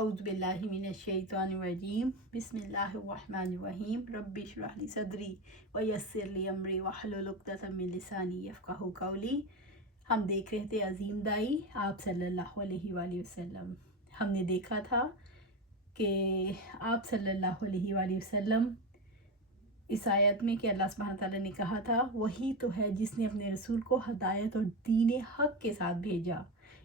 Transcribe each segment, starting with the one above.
اعوذ باللہ من الشیطان الرجیم بسم اللہ الرحمن الرحیم رب اشرح لی صدری ویسر لی امری واحلل عقدۃ من لسانی یفقہوا قولی۔ ہم دیکھ رہے تھے عظیم دائی آپ صلی اللہ علیہ وآلہ وسلم۔ ہم نے دیکھا تھا کہ آپ صلی اللہ علیہ وآلہ وسلم اس آیت میں کہ اللہ سبحانہ تعالیٰ نے کہا تھا وہی تو ہے جس نے اپنے رسول کو ہدایت اور دین حق کے ساتھ بھیجا۔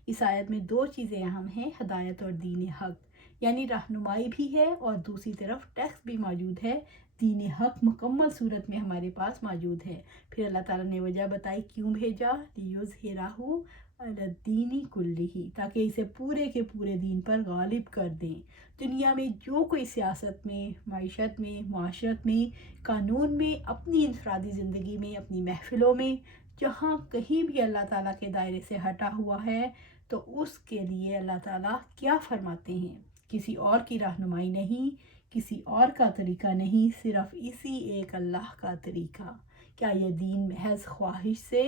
اس آیت میں دو چیزیں اہم ہیں، ہدایت اور دین حق، یعنی رہنمائی بھی ہے اور دوسری طرف ٹیکسٹ بھی موجود ہے، دین حق مکمل صورت میں ہمارے پاس موجود ہے۔ پھر اللہ تعالیٰ نے وجہ بتائی کیوں بھیجا، لیظہرہ علی الدین کلہ، تاکہ اسے پورے کے پورے دین پر غالب کر دیں۔ دنیا میں جو کوئی سیاست میں، معیشت میں، معاشرت میں، قانون میں، اپنی انفرادی زندگی میں، اپنی محفلوں میں، جہاں کہیں بھی اللہ تعالیٰ کے دائرے سے ہٹا ہوا ہے تو اس کے لیے اللہ تعالیٰ کیا فرماتے ہیں؟ کسی اور کی رہنمائی نہیں، کسی اور کا طریقہ نہیں، صرف اسی ایک اللہ کا طریقہ۔ کیا یہ دین محض خواہش سے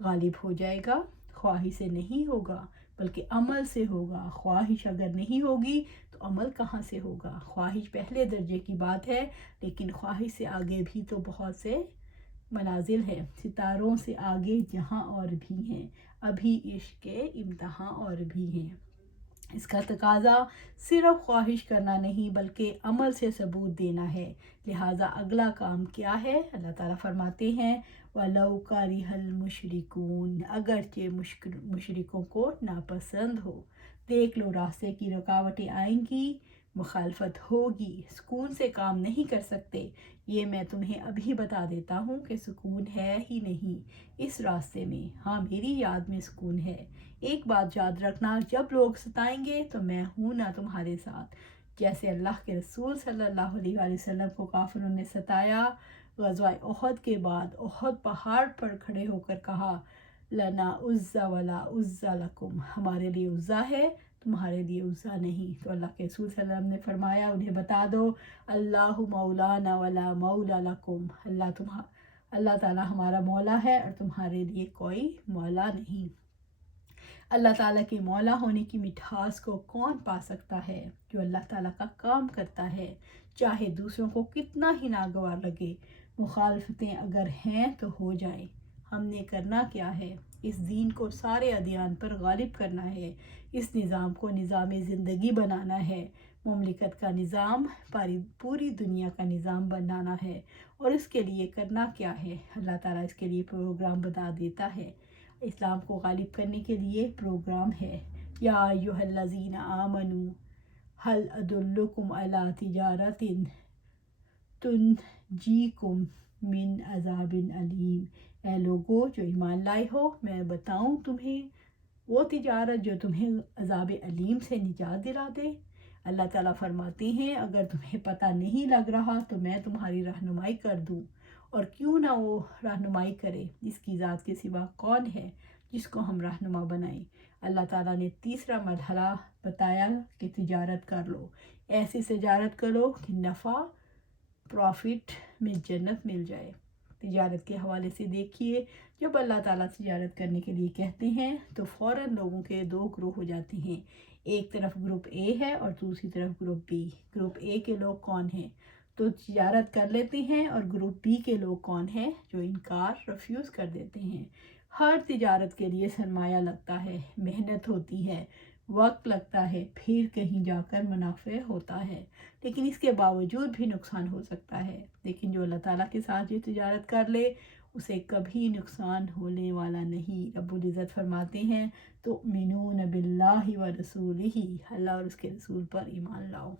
غالب ہو جائے گا؟ خواہش سے نہیں ہوگا بلکہ عمل سے ہوگا۔ خواہش اگر نہیں ہوگی تو عمل کہاں سے ہوگا؟ خواہش پہلے درجے کی بات ہے، لیکن خواہش سے آگے بھی تو بہت سے منازل ہے، ستاروں سے آگے جہاں اور بھی ہیں، ابھی عشق کے امتحان اور بھی ہیں۔ اس کا تقاضا صرف خواہش کرنا نہیں بلکہ عمل سے ثبوت دینا ہے۔ لہٰذا اگلا کام کیا ہے؟ اللہ تعالیٰ فرماتے ہیں وَلَوْ كَرِهَ الْمُشْرِكُونَ، اگرچہ مشرکوں کو ناپسند ہو۔ دیکھ لو راستے کی رکاوٹیں آئیں گی، مخالفت ہوگی، سکون سے کام نہیں کر سکتے۔ یہ میں تمہیں ابھی بتا دیتا ہوں کہ سکون ہے ہی نہیں اس راستے میں۔ ہاں میری یاد میں سکون ہے۔ ایک بات یاد رکھنا، جب لوگ ستائیں گے تو میں ہوں نا تمہارے ساتھ۔ جیسے اللہ کے رسول صلی اللہ علیہ وآلہ وسلم کو کافروں نے ستایا، غزوہ احد کے بعد احد پہاڑ پر کھڑے ہو کر کہا لنا عزا ولا عزا لکم، ہمارے لیے عزا ہے تمہارے لیے عزا نہیں۔ تو اللہ کے رسول صلی اللہ علیہ وسلم نے فرمایا انہیں بتا دو اللہ مولانا ولا مولا لکم، اللہ تعالیٰ ہمارا مولا ہے اور تمہارے لیے کوئی مولا نہیں۔ اللہ تعالیٰ کے مولا ہونے کی مٹھاس کو کون پا سکتا ہے؟ جو اللہ تعالیٰ کا کام کرتا ہے، چاہے دوسروں کو کتنا ہی ناگوار لگے۔ مخالفتیں اگر ہیں تو ہو جائیں۔ ہم نے کرنا کیا ہے؟ اس دین کو سارے ادیان پر غالب کرنا ہے، اس نظام کو نظام زندگی بنانا ہے، مملکت کا نظام پوری دنیا کا نظام بنانا ہے۔ اور اس کے لیے کرنا کیا ہے؟ اللہ تعالیٰ اس کے لیے پروگرام بتا دیتا ہے۔ اسلام کو غالب کرنے کے لیے پروگرام ہے۔ یا ایھا الذین آمنوا ھل ادلکم علی تجارۃ تنجیکم من عذاب علیم، اے لوگو جو ایمان لائے ہو، میں بتاؤں تمہیں وہ تجارت جو تمہیں عذاب علیم سے نجات دلا دے۔ اللہ تعالیٰ فرماتے ہیں اگر تمہیں پتہ نہیں لگ رہا تو میں تمہاری رہنمائی کر دوں، اور کیوں نہ وہ رہنمائی کرے، اس کی ذات کے سوا کون ہے جس کو ہم رہنما بنائیں۔ اللہ تعالیٰ نے تیسرا مرحلہ بتایا کہ تجارت کر لو، ایسی تجارت کرو کہ نفع پروفٹ میں جنت مل جائے۔ تجارت کے حوالے سے دیکھیے، جب اللہ تعالیٰ تجارت کرنے کے لیے کہتے ہیں تو فوراً لوگوں کے دو گروہ ہو جاتے ہیں، ایک طرف گروپ اے ہے اور دوسری طرف گروپ بی۔ گروپ اے کے لوگ کون ہیں؟ تو تجارت کر لیتے ہیں، اور گروپ بی کے لوگ کون ہیں؟ جو انکار ریفیوز کر دیتے ہیں۔ ہر تجارت کے لیے سرمایہ لگتا ہے، محنت ہوتی ہے، وقت لگتا ہے، پھر کہیں جا کر منافع ہوتا ہے، لیکن اس کے باوجود بھی نقصان ہو سکتا ہے۔ لیکن جو اللہ تعالیٰ کے ساتھ یہ تجارت کر لے اسے کبھی نقصان ہونے والا نہیں۔ رب العزت فرماتے ہیں تؤمنون باللہ ورسولہ، اللہ اور اس کے رسول پر ایمان لاؤ۔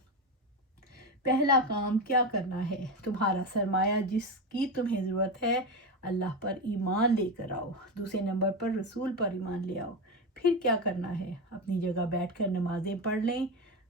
پہلا کام کیا کرنا ہے؟ تمہارا سرمایہ جس کی تمہیں ضرورت ہے اللہ پر ایمان لے کر آؤ، دوسرے نمبر پر رسول پر ایمان لے آؤ۔ پھر کیا کرنا ہے؟ اپنی جگہ بیٹھ کر نمازیں پڑھ لیں،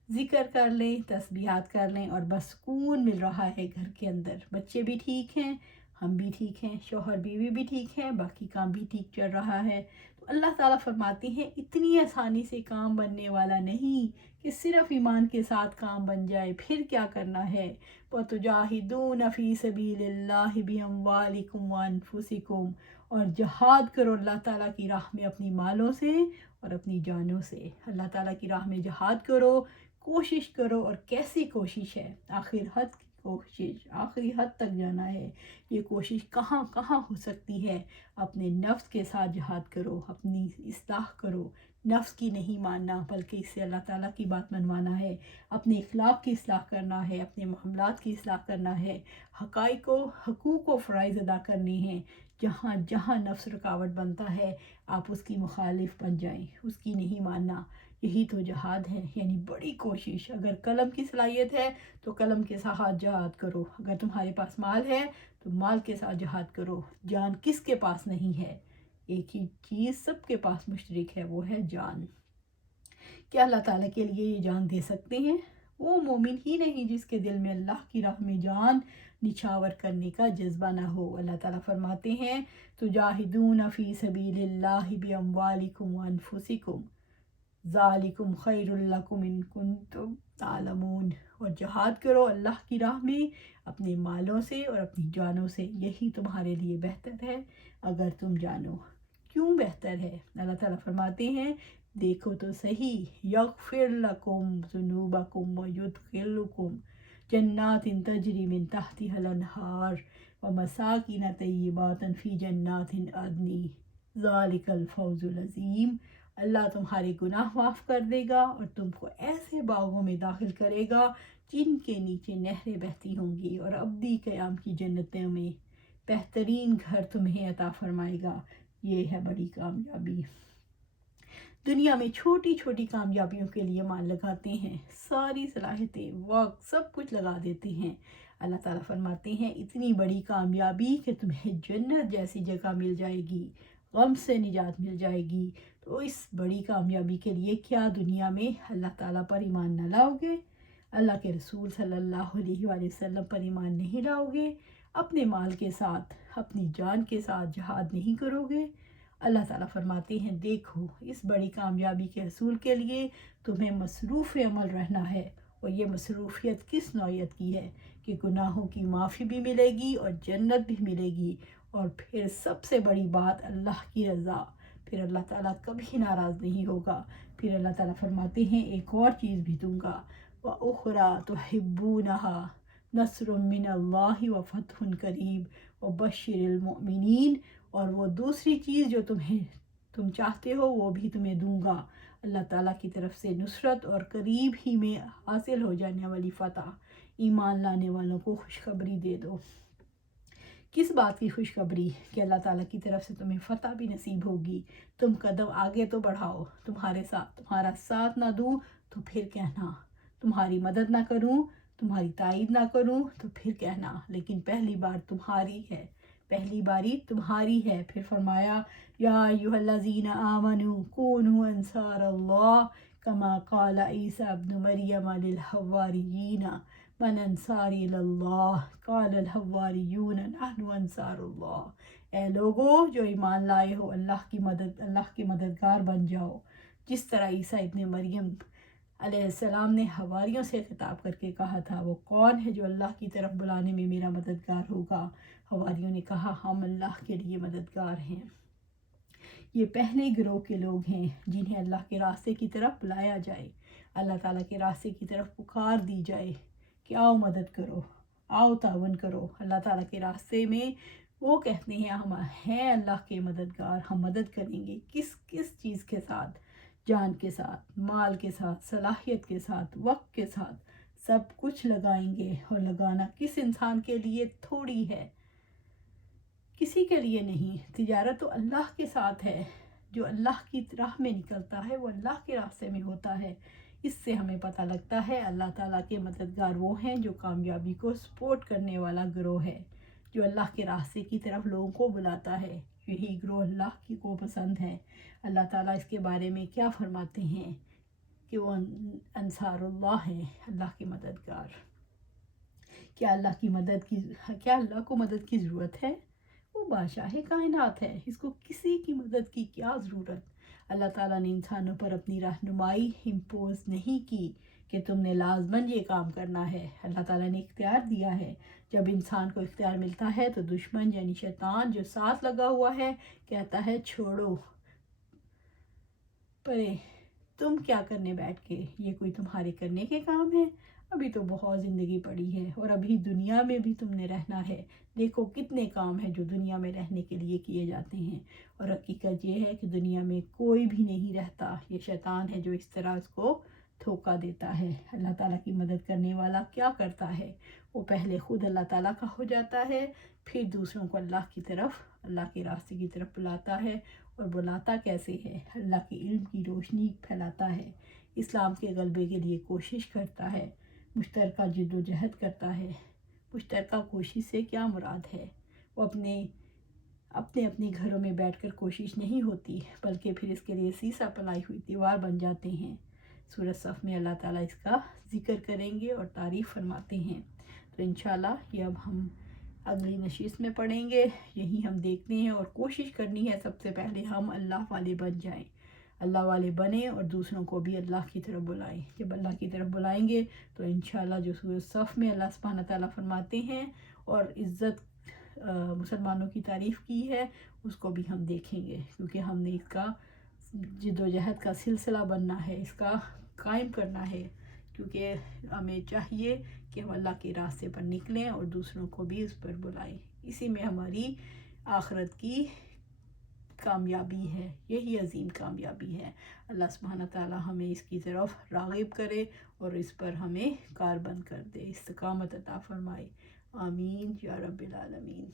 ذکر کر لیں، تسبیحات کر لیں، اور بس سکون مل رہا ہے گھر کے اندر، بچے بھی ٹھیک ہیں، ہم بھی ٹھیک ہیں، شوہر بیوی بھی ٹھیک ہیں، باقی کام بھی ٹھیک چل رہا ہے۔ تو اللہ تعالیٰ فرماتے ہیں اتنی آسانی سے کام بننے والا نہیں کہ صرف ایمان کے ساتھ کام بن جائے۔ پھر کیا کرنا ہے؟ وَتُجَاهِدُونَ فِي سَبِيلِ اللَّهِ بِأَمْوَالِكُمْ وَأَنفُسِكُمْ، اور جہاد کرو اللہ تعالیٰ کی راہ میں اپنی مالوں سے اور اپنی جانوں سے۔ اللہ تعالیٰ کی راہ میں جہاد کرو، کوشش کرو، اور کیسی کوشش ہے، آخر حد کی کوشش، آخری حد تک جانا ہے۔ یہ کوشش کہاں کہاں ہو سکتی ہے؟ اپنے نفس کے ساتھ جہاد کرو، اپنی اصلاح کرو، نفس کی نہیں ماننا بلکہ اس سے اللہ تعالیٰ کی بات منوانا ہے، اپنے اخلاق کی اصلاح کرنا ہے، اپنے معاملات کی اصلاح کرنا ہے، حقائق و حقوق و فرائض ادا کرنے ہیں۔ جہاں جہاں نفس رکاوٹ بنتا ہے آپ اس کی مخالف بن جائیں، اس کی نہیں ماننا، یہی تو جہاد ہے، یعنی بڑی کوشش۔ اگر قلم کی صلاحیت ہے تو قلم کے ساتھ جہاد کرو، اگر تمہارے پاس مال ہے تو مال کے ساتھ جہاد کرو۔ جان کس کے پاس نہیں ہے؟ ایک ہی چیز سب کے پاس مشترک ہے، وہ ہے جان۔ کیا اللہ تعالیٰ کے لیے یہ جان دے سکتے ہیں؟ وہ مومن ہی نہیں جس کے دل میں اللہ کی راہ میں جان نچھاور کرنے کا جذبہ نہ ہو۔ اللہ تعالیٰ فرماتے ہیں تجاہدون فی سبیل اللہ باموالکم وانفسکم ذالکم خیر لکم ان کنتم تعلمون، اور جہاد کرو اللہ کی راہ میں اپنے مالوں سے اور اپنی جانوں سے، یہی تمہارے لیے بہتر ہے اگر تم جانو۔ کیوں بہتر ہے؟ اللہ تعالیٰ فرماتے ہیں دیکھو تو صحیح، یغفر لکم ذنوبکم ویدخلکم جنات تجری من تحتها الانہار ومساکن طیبات فی جنات عدن ذالک الفوز العظیم۔ اللہ تمہارے گناہ معاف کر دے گا اور تم کو ایسے باغوں میں داخل کرے گا جن کے نیچے نہریں بہتی ہوں گی، اور ابدی قیام کی جنتوں میں بہترین گھر تمہیں عطا فرمائے گا۔ یہ ہے بڑی کامیابی۔ دنیا میں چھوٹی چھوٹی کامیابیوں کے لیے مال لگاتے ہیں، ساری صلاحیتیں، وقت، سب کچھ لگا دیتے ہیں۔ اللہ تعالیٰ فرماتے ہیں اتنی بڑی کامیابی کہ تمہیں جنت جیسی جگہ مل جائے گی، غم سے نجات مل جائے گی۔ تو اس بڑی کامیابی کے لیے کیا دنیا میں اللہ تعالیٰ پر ایمان نہ لاؤ گے؟ اللہ کے رسول صلی اللہ علیہ وآلہ وسلم پر ایمان نہیں لاؤ گے؟ اپنے مال کے ساتھ، اپنی جان کے ساتھ جہاد نہیں کرو گے؟ اللہ تعالیٰ فرماتے ہیں دیکھو اس بڑی کامیابی کے حصول کے لیے تمہیں مصروف عمل رہنا ہے، اور یہ مصروفیت کس نوعیت کی ہے کہ گناہوں کی معافی بھی ملے گی اور جنت بھی ملے گی، اور پھر سب سے بڑی بات اللہ کی رضا، پھر اللہ تعالیٰ کبھی ناراض نہیں ہوگا۔ پھر اللہ تعالیٰ فرماتے ہیں ایک اور چیز بھی دوں گا، وَأُخْرَى تُحِبُّونَهَا نَصْرٌ مِّنَ اللَّهِ وَفَتْحٌ قَرِيبٌ وَبَشِّرِ الْمُؤْمِنِينَ، اور وہ دوسری چیز جو تم چاہتے ہو وہ بھی تمہیں دوں گا، اللہ تعالیٰ کی طرف سے نصرت اور قریب ہی میں حاصل ہو جانے والی فتح۔ ایمان لانے والوں کو خوشخبری دے دو۔ کس بات کی خوشخبری؟ کہ اللہ تعالیٰ کی طرف سے تمہیں فتح بھی نصیب ہوگی۔ تم قدم آگے تو بڑھاؤ، تمہارا ساتھ نہ دوں تو پھر کہنا، تمہاری مدد نہ کروں، تمہاری تائید نہ کروں تو پھر کہنا، لیکن پہلی بار تمہاری ہے، پہلی باری تمہاری ہے۔ پھر فرمایا یا ایھا الذین آمنوا کونوا انصار اللہ کما قال عیسیٰ ابن مریم للحواریین من انصاری الی اللہ قال الحواریون نحن انصار اللہ۔ اے لوگو جو ایمان لائے ہو، اللہ کی مددگار بن جاؤ، جس طرح عیسیٰ ابن مریم علیہ السلام نے حواریوں سے خطاب کر کے کہا تھا وہ کون ہے جو اللہ کی طرف بلانے میں میرا مددگار ہوگا؟ حواریوں نے کہا ہم اللہ کے لیے مددگار ہیں۔ یہ پہلے گروہ کے لوگ ہیں جنہیں اللہ کے راستے کی طرف بلایا جائے، اللہ تعالیٰ کے راستے کی طرف پکار دی جائے کہ آؤ مدد کرو، آؤ تعاون کرو اللہ تعالیٰ کے راستے میں۔ وہ کہتے ہیں ہم ہیں اللہ کے مددگار، ہم مدد کریں گے۔ کس چیز کے ساتھ؟ جان کے ساتھ، مال کے ساتھ، صلاحیت کے ساتھ، وقت کے ساتھ، سب کچھ لگائیں گے۔ اور لگانا کس انسان کے لیے تھوڑی ہے، کسی کے لیے نہیں۔ تجارت تو اللہ کے ساتھ ہے، جو اللہ کی راہ میں نکلتا ہے وہ اللہ کے راستے میں ہوتا ہے۔ اس سے ہمیں پتہ لگتا ہے اللہ تعالیٰ کے مددگار وہ ہیں جو کامیابی کو سپورٹ کرنے والا گروہ ہے، جو اللہ کے راستے کی طرف لوگوں کو بلاتا ہے۔ یہی گروہ اللہ کو پسند ہے۔ اللہ تعالیٰ اس کے بارے میں کیا فرماتے ہیں کہ وہ انصار اللہ ہیں، اللہ کے مددگار۔ کیا اللہ کو مدد کی ضرورت ہے؟ وہ بادشاہ کائنات ہے، اس کو کسی کی مدد کی کیا ضرورت؟ اللہ تعالیٰ نے انسانوں پر اپنی رہنمائی امپوز نہیں کی کہ تم نے لازماً یہ کام کرنا ہے۔ اللہ تعالیٰ نے اختیار دیا ہے۔ جب انسان کو اختیار ملتا ہے تو دشمن یعنی شیطان جو ساتھ لگا ہوا ہے کہتا ہے چھوڑو، پرے تم کیا کرنے بیٹھ کے، یہ کوئی تمہارے کرنے کے کام ہے؟ ابھی تو بہت زندگی پڑی ہے اور ابھی دنیا میں بھی تم نے رہنا ہے۔ دیکھو کتنے کام ہیں جو دنیا میں رہنے کے لیے کیے جاتے ہیں، اور حقیقت یہ ہے کہ دنیا میں کوئی بھی نہیں رہتا، یہ شیطان ہے جو اس طرح اس کو دھوکہ دیتا ہے۔ اللہ تعالیٰ کی مدد کرنے والا کیا کرتا ہے؟ وہ پہلے خود اللہ تعالیٰ کا ہو جاتا ہے، پھر دوسروں کو اللہ کی طرف، اللہ کے راستے کی طرف بلاتا ہے۔ اور بلاتا کیسے ہے؟ اللہ کے علم کی روشنی پھیلاتا ہے، اسلام کے غلبے کے لیے کوشش کرتا ہے، مشترکہ جد و جہد کرتا ہے۔ مشترکہ کوشش سے کیا مراد ہے؟ وہ اپنے گھروں میں بیٹھ کر کوشش نہیں ہوتی، بلکہ پھر اس کے لیے سیسا پلائی ہوئی دیوار بن جاتے ہیں۔ سورۃ صف میں اللہ تعالیٰ اس کا ذکر کریں گے اور تعریف فرماتے ہیں۔ تو انشاءاللہ یہ اب ہم اگلی نشست میں پڑھیں گے، یہی ہم دیکھتے ہیں، اور کوشش کرنی ہے سب سے پہلے ہم اللہ والے بن جائیں، اللہ والے بنیں اور دوسروں کو بھی اللہ کی طرف بلائیں۔ جب اللہ کی طرف بلائیں گے تو انشاءاللہ جو سورۃ صف میں اللہ سبحانہ تعالیٰ فرماتے ہیں اور عزت مسلمانوں کی تعریف کی ہے، اس کو بھی ہم دیکھیں گے، کیونکہ ہم نے اس کا جد و جہد کا سلسلہ بننا ہے، اس کا قائم کرنا ہے، کیونکہ ہمیں چاہیے کہ ہم اللہ کے راستے پر نکلیں اور دوسروں کو بھی اس پر بلائیں۔ اسی میں ہماری آخرت کی کامیابی ہے، یہی عظیم کامیابی ہے۔ اللہ سبحانہ تعالیٰ ہمیں اس کی طرف راغب کرے اور اس پر ہمیں کاربند کر دے، استقامت عطا فرمائے۔ آمین یا رب العالمین۔